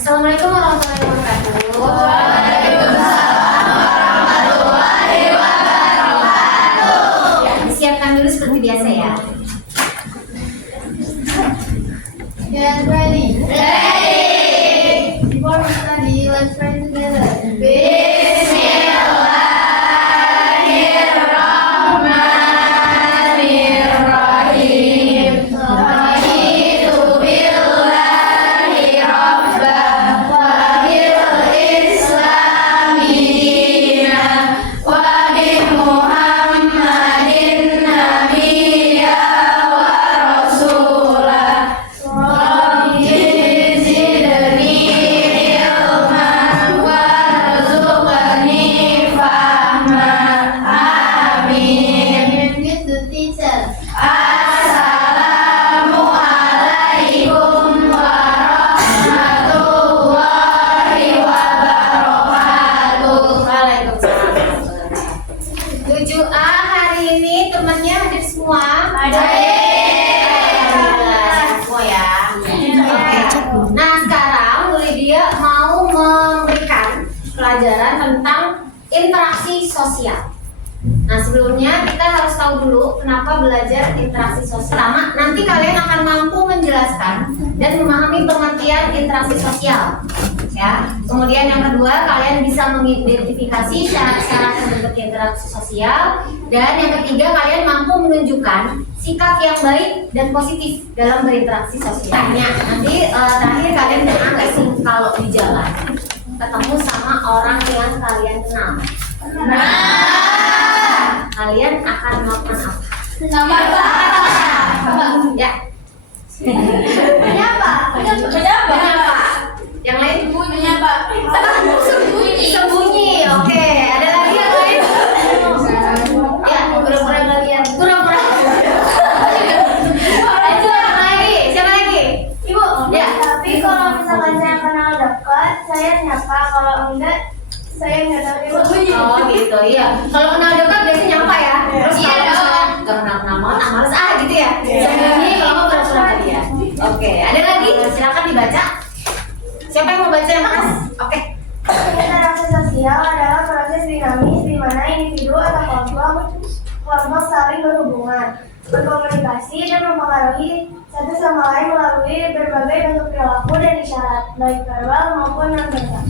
Assalamualaikum warahmatullahi wabarakatuh. Waalaikumsalam warahmatullahi wabarakatuh. Ya, disiapkan dulu seperti biasa ya. Get ready. Ready. Before we study, let's pray together. Bismillahirrahmanirrahim. Raditu billahi rabban wa bil islami dinan wa bi Muhammadin nabiyya wa rasulah. Rabbi zidni ilman warzuqni fahman. Amin. With the teacher. Assalamualaikum warahmatullahi wabarakatuh. Waalaikumsalam. 7A hari ini temannya hadir semua? Alhamdulillah, semua ya. Oke. Nah, sekarang Bu Lydia mau memberikan pelajaran tentang interaksi sosial. Nah, sebelumnya kita harus tahu dulu kenapa belajar interaksi sosial. Pertama, nanti kalian akan mampu menjelaskan dan memahami pengertian interaksi sosial. Ya. Kemudian yang kedua, kalian bisa mengidentifikasi syarat-syarat terbentuknya interaksi sosial. Dan yang ketiga, kalian mampu menunjukkan sikap yang baik dan positif dalam berinteraksi sosial. Nanti terakhir kalian pernah nggak sih kalau di jalan ketemu sama orang yang kalian kenal? Kalian akan melakukan apa? Menyapa. Ya. Menyapa. Menyapa. Yang lain? Menyapa. Sembunyi. Oke. Ada lagi yang lain? Ya, pura-pura kalian. Pura-pura. Itu yang lagi. Siapa lagi? Ibu. Ya. Tapi kalau misalkan saya kenal dekat, saya nyapa. Kalau enggak, saya nggak tahu ibu. Oh gitu, iya. Kalau kenal dekat biasanya nyapa ya. Terus Iya kalau dong. misalnya nggak kenal males gitu ya. Iya. Sembunyi kalau mau pura-pura kali ya. Oke, ada lagi? Silakan dibaca. Siapa yang mau baca yang mas? Oke. Interaksi sosial adalah proses dinamis di mana individu atau kelompok saling berhubungan, berkomunikasi dan mempengaruhi satu sama lain melalui berbagai bentuk perilaku dan isyarat, baik verbal maupun non-verbal.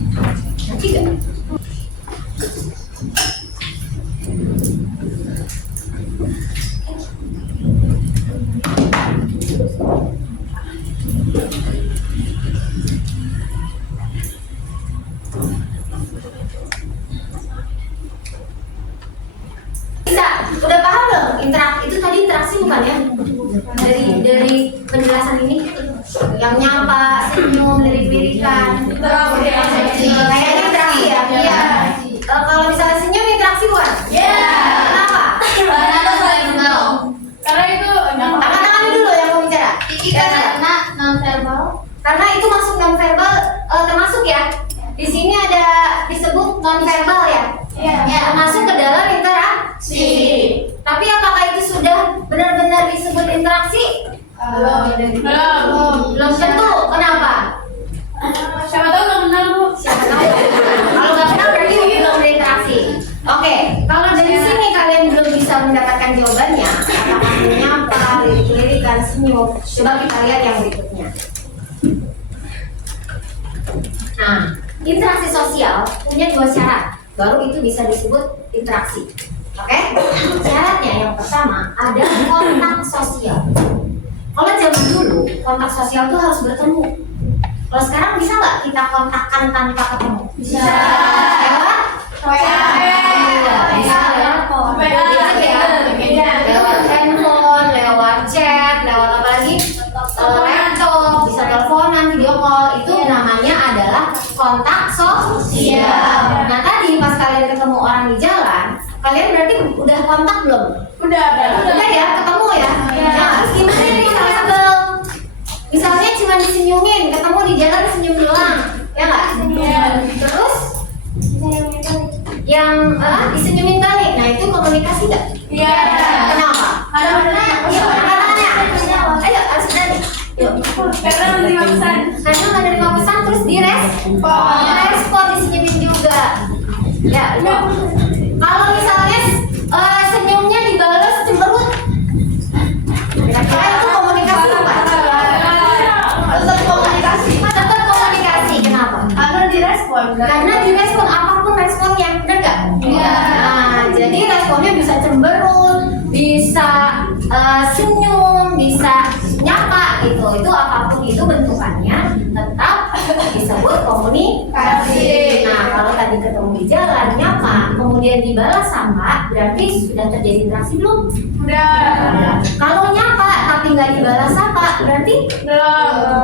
Nanti gak? Bisa, udah paham belum? Itu tadi interaksi bukan ya? Dari penjelasan ini, yang nyapa, senyum, dari lirikan. Kayaknya interaksi ya? Iya. Kalau misalnya senyum interaksi bukan? Iya. Kenapa? Karena itu Angkat tangan dulu yang mau bicara. karena non-verbal. Karena itu masuk non verbal, termasuk ya. Di sini ada disebut non verbal ya. Iya. Termasuk ke dalam interaksi. Tapi apakah itu sudah benar-benar disebut interaksi? Belum tentu. Kenapa? Siapa tahu nggak kenal bu? Siapa tahu? Kalau nggak kenal berarti belum berinteraksi. Oke, kalau dari sini kalian belum bisa mendapatkan jawabannya, apakah menyapa, lirik-lirikan, senyum? Coba kita lihat yang berikutnya. Nah, interaksi sosial punya dua syarat, baru itu bisa disebut interaksi. Oke? Syaratnya yang pertama ada kontak sosial. Kalau zaman dulu kontak sosial itu harus bertemu. Kalau sekarang bisa nggak kita kontakkan tanpa ketemu? Bisa. Lewat? Bisa lewat handphone, lewat chat, lewat apa lagi? Laptop, bisa teleponan, video call. Itu namanya adalah kontak sosial. Nah tadi pas kalian ketemu orang di jalan, kalian berarti udah kontak belum? Udah. Udah ya, ketemu ya? Nah terus gimana nih sebel? Misalnya cuma disenyumin, ketemu di jalan senyum doang, ya nggak? Iya. Terus yang disenyumin balik, nah itu komunikasi nggak? Iya. Kenapa? Ada benernya. Iya, katanya. Ayo, harus berani. Yuk. Karena menerima pesan. Karena menerima pesan terus direspon. Karena direspon apapun responnya, benar nggak? Iya. Nah, jadi responnya bisa cemberut, bisa senyum, bisa nyapa gitu. Itu apapun itu bentukannya tetap disebut komunikasi. Nah, kalau tadi ketemu di jalan nyapa, kemudian dibalas sapa, berarti sudah terjadi interaksi belum? Udah. Kalau nyapa tapi nggak dibalas sapa, berarti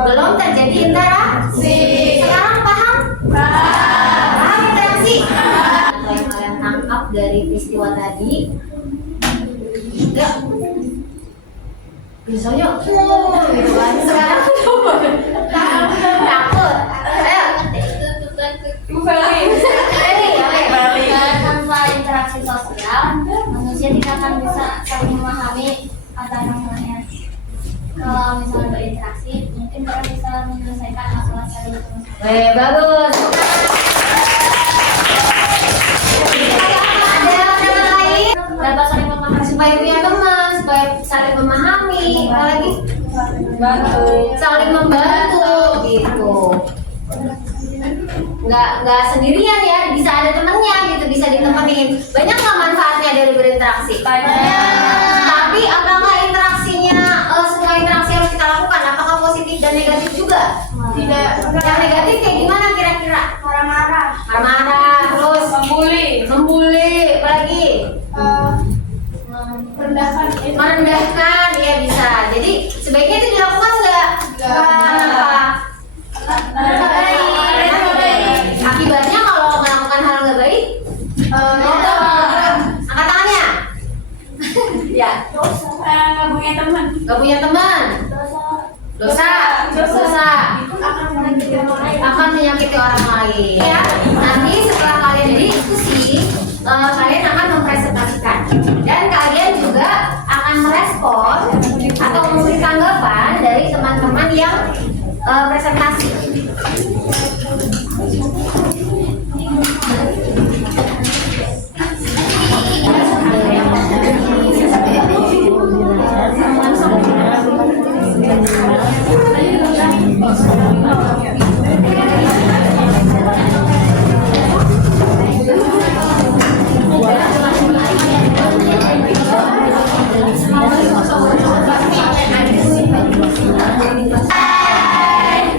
belum terjadi interaksi. Sekarang paham? Paham interaksi? Atau yang kalian tangkap dari peristiwa tadi? Enggak. Biasanya, gitu kan. Sekarang takut. Ayo. Tanpa interaksi sosial, manusia tidak akan bisa saling memahami antar masalahnya. Kalau misalnya berinteraksi, mungkin mereka bisa menyelesaikan masalah secara bersama-sama. Bagus. Ada yang lain? Dapat saling memahami. Supaya punya teman, supaya saling memahami, apa lagi? Saling membantu, gitu. Nggak sendirian ya, bisa ada temennya gitu, bisa ditemenin. Banyak nggak manfaatnya dari berinteraksi? Tapi apakah interaksinya semua interaksi harus kita lakukan? Apakah positif dan negatif juga? Tidak. Yang negatif kayak gimana kira-kira? Marah-marah. Marah-marah, terus membuli, apa lagi? Merendahkan, ya bisa. Jadi sebaiknya itu dilakukan nggak? Kenapa? Akibatnya kalau melakukan hal nggak baik, angkat tangannya. Ya. Nggak punya teman. Dosa. Akan menyakiti orang lain. Ya. Nanti setelah kalian diskusi, kalian akan mempresentasikan dan kalian juga akan merespon atau memberi tanggapan dari teman-teman yang presentasi.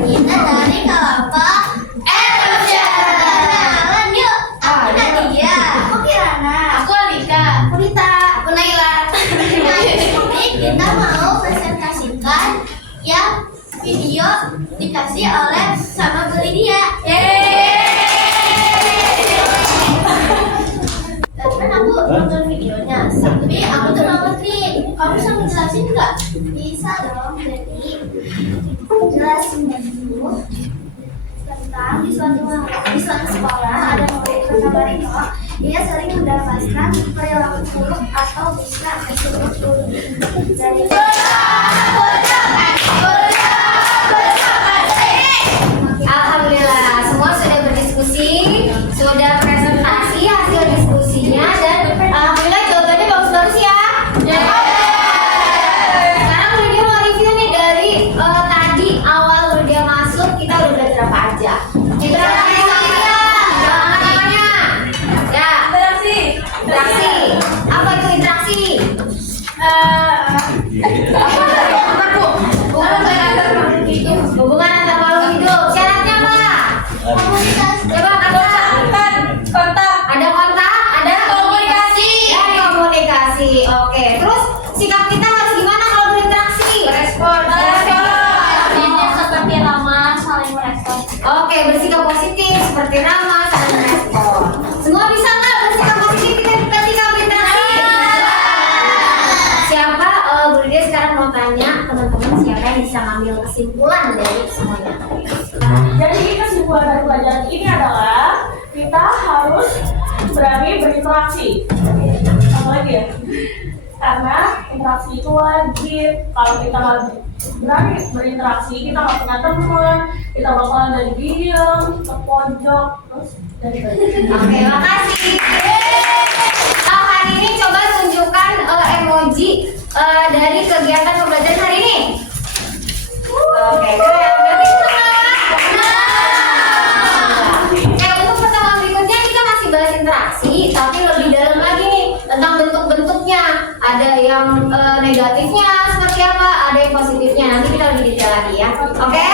Kita dari kelompok kenalan yuk. Aku Nadia. Aku Kirana. Aku Alika. Aku Rita. Aku Naila. Ini kita mau presentasikan yang video dikasih oleh sama Bu Lydia. Kan aku nonton videonya, tapi aku tuh nggak ngerti. Kamu bisa ngejelasin nggak? Bisa dong. Jadi jelasin dulu tentang di suatu sekolah ada murid bernama Rino. Dia sering mendapatkan perilaku buruk atau bisa tersebut dari Alhamdulillah, semua sudah berdiskusi, sudah presentasi hasil diskusinya dan alhamdulillah jawabannya bagus-bagus ya. Sekarang Lydia mau review nih dari tadi awal Lydia masuk kita udah belajar apa aja. Interaksi. Ya. Interaksi. Apa itu interaksi? Hubungan antar makhluk hidup. Syaratnya apa? Coba kontak. Ada kontak, ada komunikasi. Ya, komunikasi. Oke. Terus sikap kita harus gimana kalau berinteraksi? Respon. seperti ramah, saling merespon. Oke, bersikap positif seperti ramah, saling merespon. Semua bisa nggak bersikap positif ketika berinteraksi? Siapa? Bu Lydia sekarang mau tanya teman-teman siapa yang bisa ngambil kesimpulan dari semuanya? Jadi kesimpulan dari pelajaran ini adalah kita harus berani berinteraksi. Apa lagi ya? Karena interaksi itu wajib. Kalau kita nggak berani berinteraksi, kita nggak punya teman, kita bakalan dari diam, ke pojok, terus dari Oke, makasih. Hari ini coba tunjukkan emoji dari kegiatan pembelajaran hari ini. Oke, keren. Berarti senang. Untuk ada yang negatifnya seperti apa, ada yang positifnya. Nanti kita lebih detail lagi ya. Oke?